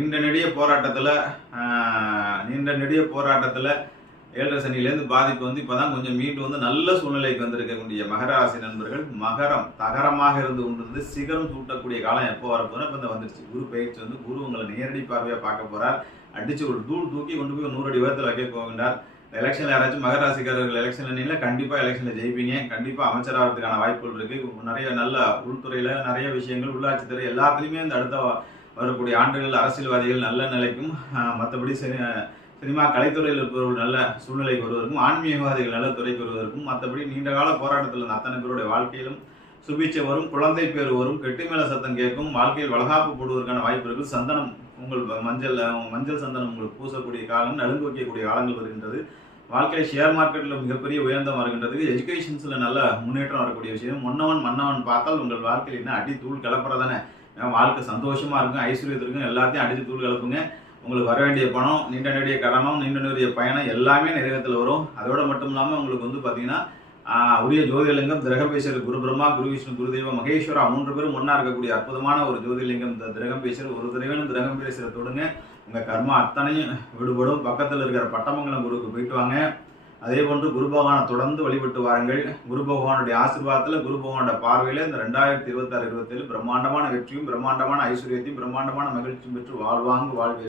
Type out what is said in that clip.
நீண்ட நெடிய போராட்டத்தில் 7.5 சனியிலேருந்து பாதிப்பு இப்போதான் கொஞ்சம் மீண்டு நல்ல சூழ்நிலைக்கு வந்திருக்கக்கூடிய மகர ராசி நண்பர்கள், மகரம் தகரமாக இருந்து கொண்டிருந்து சிகரம் சூட்டக்கூடிய காலம் எப்போ வரப்போனா இப்போ வந்துருச்சு. குரு பயிற்சி குரு உங்களை நேரடி பார்வையாக பார்க்க போறார். அடிச்சு ஒரு தூக்கி கொண்டு போய் 100 அடி உயரத்தில் வைக்க போகின்றார். எலெக்ஷன்ல யாராச்சும் மகர ராசிக்காரர்கள் எலெக்ஷன்ல கண்டிப்பா எலெக்ஷன்ல ஜெயிப்பீங்க. கண்டிப்பா அமைச்சராகிறதுக்கான வாய்ப்புகள் இருக்கு. நிறைய நல்ல உள்துறையில நிறைய விஷயங்கள், உள்ளாட்சித்துறை எல்லாத்துலயுமே இந்த அடுத்த வரக்கூடிய ஆண்டுகள் அரசியல்வாதிகள் நல்ல நிலைக்கும், மற்றபடி சினிமா கலைத்துறையில் இருப்பவர்கள் நல்ல சூழ்நிலைக்கு வருவதற்கும், ஆன்மீகவாதிகள் நல்ல துறைக்கு வருவதற்கும், மற்றபடி நீண்ட கால போராட்டத்தில் அத்தனை பேருடைய வாழ்க்கையிலும் சுபிச்சை வரும், குழந்தை பேர் வரும், கெட்டி மேல சத்தம் கேட்கும், வாழ்க்கையில் வளகாப்பு போடுவதற்கான வாய்ப்பு இருக்கு. சந்தனம் உங்கள் மஞ்சள் சந்தனம் உங்களுக்கு பூசக்கூடிய காலம், நலுங்கு வைக்கக்கூடிய காலங்கள் வருகின்றது. வாழ்க்கையில் ஷேர் மார்க்கெட்டில் மிகப்பெரிய உயர்ந்தம் வருகின்றது. எஜுகேஷன்ஸில் நல்ல முன்னேற்றம் வரக்கூடிய விஷயம். மன்னவன் பார்த்தால் உங்கள் வாழ்க்கையில் என்ன அடி தூள் கிளப்புறதானே. வாழ்க்கை சந்தோஷமா இருக்கும், ஐஸ்வர்யத்திற்கும் எல்லாத்தையும் அடித்து தூள் கிளப்புங்க. உங்களுக்கு வர வேண்டிய பணம், நீண்ட நெடிய கடனம், நீண்ட நெடிய பயணம் எல்லாமே நிறைவேற்றத்தில் வரும். அதோட மட்டும் இல்லாமல் உங்களுக்கு பார்த்தீங்கன்னா உரிய ஜோதிர்லிங்கம் கிரகபேஸ்வரர் குரு பிரம்மா, குரு விஷ்ணு, குருதெய்வம் மகேஸ்வரா 3 பேரும் ஒன்றா இருக்கக்கூடிய அற்புதமான ஒரு ஜோதிர்லிங்கம் இந்த கிரகபேஸ்வரர். ஒரு தடவையும் கிரகபேஸ்வரர் தொடுங்க, உங்கள் கர்மா அத்தனையும் விடுபடும். பக்கத்தில் இருக்கிற பட்டமங்கலம் குருவுக்கு போயிட்டு வாங்க. அதே போன்று குரு பகவானை தொடர்ந்து வழிபட்டு வாருங்கள். குரு பகவானுடைய ஆசீர்வாதத்தில், குரு பகவானுடைய பார்வையில் இந்த 2026-27 பிரம்மாண்டமான வெற்றியும், பிரம்மாண்டமான ஐஸ்வர்யத்தையும், பிரம்மாண்டமான மகிழ்ச்சியும் பெற்று வாழ்வாங்கு வாழ்வீர்கள்.